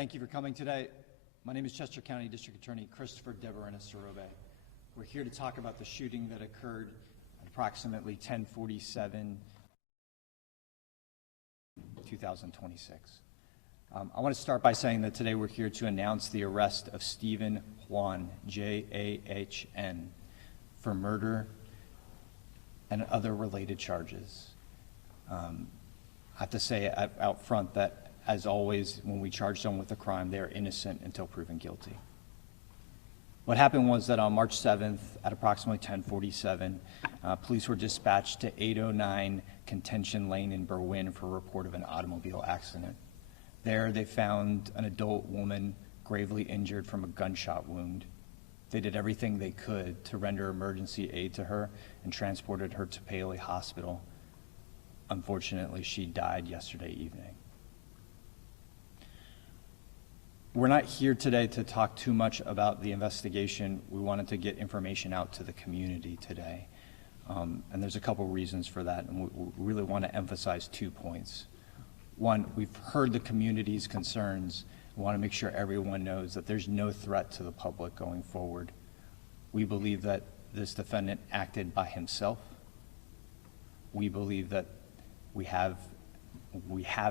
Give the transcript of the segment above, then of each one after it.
Thank you for coming today. My name is Chester County District Attorney Christopher Deverena-Sarobe. We're here to talk about the shooting that occurred at approximately 10:47, 2026. I want to start by saying that today we're here to announce the arrest of Stephen Jahn, Jahn, for murder and other related charges. I have to say out front that, as always, when we charge someone with a crime, they are innocent until proven guilty. What happened was that on March 7th at approximately 10:47, police were dispatched to 809 Contention Lane in Berwyn for a report of an automobile accident. There they found an adult woman gravely injured from a gunshot wound. They did everything they could to render emergency aid to her and transported her to Paley Hospital. Unfortunately, she died yesterday evening. We're not here today to talk too much about the investigation. We wanted to get information out to the community today. And there's a couple reasons for that, and we really want to emphasize 2 points. One, we've heard the community's concerns. We want to make sure everyone knows that there's no threat to the public going forward. We believe that this defendant acted by himself. We believe that we have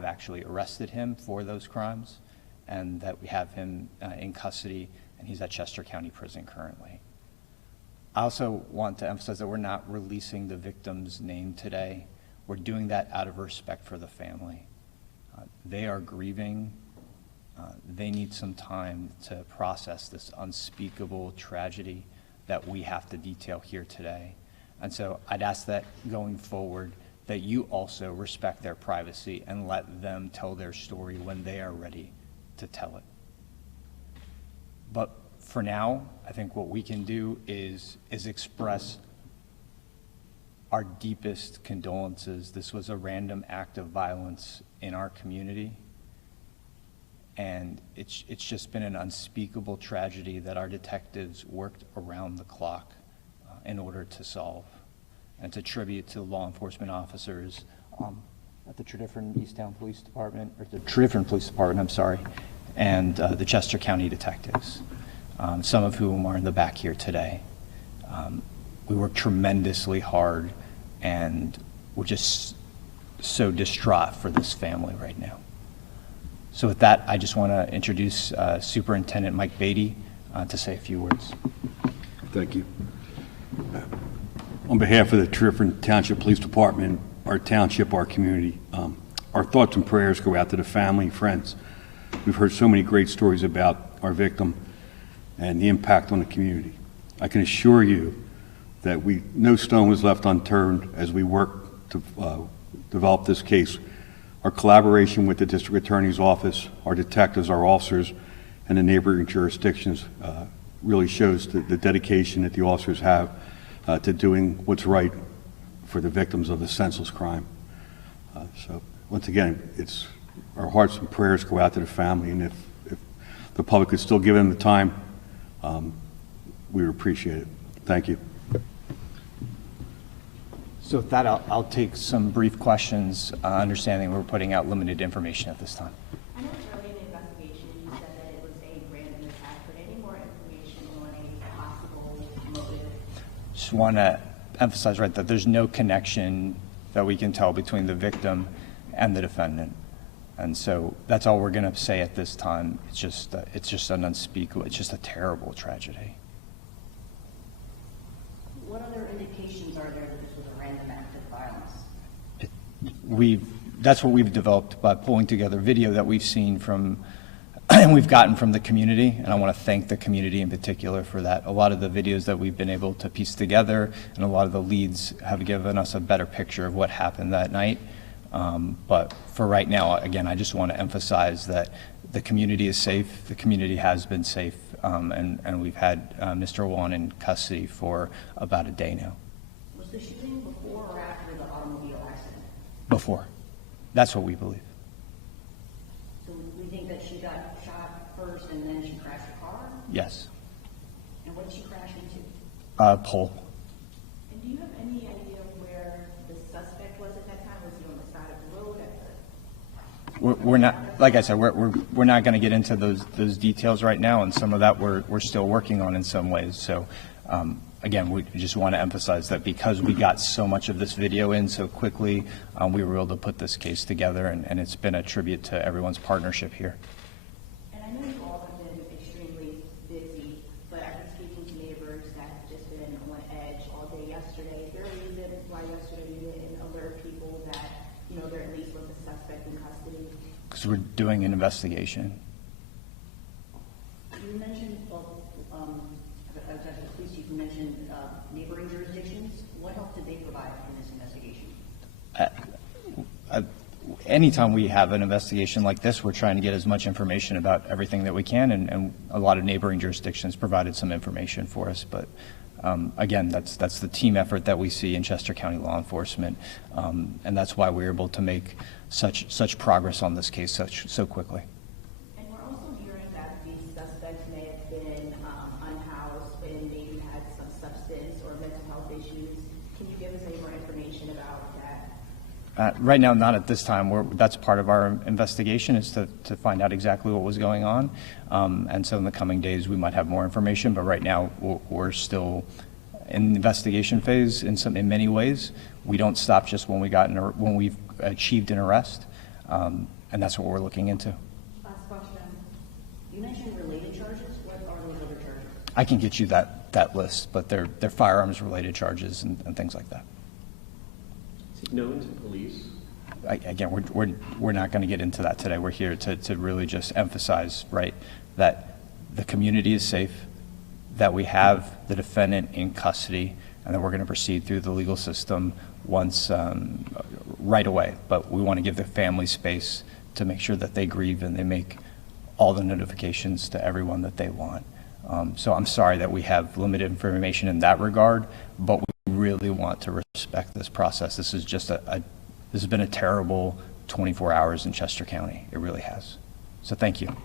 actually arrested him for those crimes, and that we have him in custody, and he's at Chester County Prison currently. I also want to emphasize that we're not releasing the victim's name today. We're doing that out of respect for the family. They are grieving. They need some time to process this unspeakable tragedy that we have to detail here today. And so I'd ask that going forward, that you also respect their privacy and let them tell their story when they are ready to tell it. But for now, I think what we can do is express our deepest condolences. This was a random act of violence in our community, and it's just been an unspeakable tragedy that our detectives worked around the clock in order to solve, and to tribute to law enforcement officers at the Tredyffrin Police Department, I'm sorry, and the Chester County detectives, some of whom are in the back here today. We worked tremendously hard, and we're just so distraught for this family right now. So with that, I just want to introduce Superintendent Mike Beatty to say a few words. Thank you. On behalf of the Tredyffrin Township Police Department, our township, our community, our thoughts and prayers go out to the family, friends. We've heard so many great stories about our victim and the impact on the community. I can assure you that no stone was left unturned as we worked to develop this case. Our collaboration with the District Attorney's Office, our detectives, our officers, and the neighboring jurisdictions really shows the dedication that the officers have to doing what's right for the victims of a senseless crime. So once again, our hearts and prayers go out to the family, and if the public could still give them the time, we would appreciate it. Thank you. So with that, I'll take some brief questions, understanding we're putting out limited information at this time. I know early in the investigation you said that it was a random attack, but any more information on a possible motive? Just want to emphasize that there's no connection that we can tell between the victim and the defendant. And so that's all we're going to say at this time. It's just an unspeakable, it's just a terrible tragedy. What other indications are there that this was a random act of violence? That's what we've developed by pulling together video that we've seen from, and we've gotten from the community, and I want to thank the community in particular for that. A lot of the videos that we've been able to piece together and a lot of the leads have given us a better picture of what happened that night. But for right now, again, I just want to emphasize that the community is safe. The community has been safe, and we've had Mr. Jahn in custody for about a day now. Was the shooting before or after the automobile accident? Before. That's what we believe. So we think that she got shot first and then she crashed the car? Yes. And what did she crash into? A pole. And do you have any idea where the suspect was at that time? Was he on the side of the road at the We're not, like I said, we're not going to get into those details right now, and some of that we're still working on in some ways. So, again, we just want to emphasize that because we got so much of this video in so quickly, we were able to put this case together, and it's been a tribute to everyone's partnership here. And I know you all have been extremely busy, but I've been speaking to neighbors that have just been on edge all day yesterday. Is there a reason why yesterday you didn't alert people that, you know, there at least was a suspect in custody? Because we're doing an investigation. You mentioned, as a police chief, you mentioned neighboring jurisdictions. What help did they provide in this investigation? Anytime we have an investigation like this, we're trying to get as much information about everything that we can, and a lot of neighboring jurisdictions provided some information for us. But again, that's the team effort that we see in Chester County law enforcement, and that's why we're able to make such progress on this case so quickly. And we're also hearing that these suspects may have been unhoused and maybe had some substance or mental health issues. Can you give us any more information about that? Right now, not at this time. That's part of our investigation, is to find out exactly what was going on. And so in the coming days, we might have more information. But right now, we're still in the investigation phase in many ways. We don't stop just when we've achieved an arrest, and that's what we're looking into. Last question. You mentioned related charges. What are those other charges? I can get you that list, but they're firearms-related charges and things like that. Is it known to police? Again, we're not going to get into that today. We're here to really just emphasize, right, that the community is safe, that we have the defendant in custody, and that we're going to proceed through the legal system once right away. But we want to give the family space to make sure that they grieve and they make all the notifications to everyone that they want. So I'm sorry that we have limited information in that regard, but we really want to respect this process. This is just this has been a terrible 24 hours in Chester County. It really has. So thank you.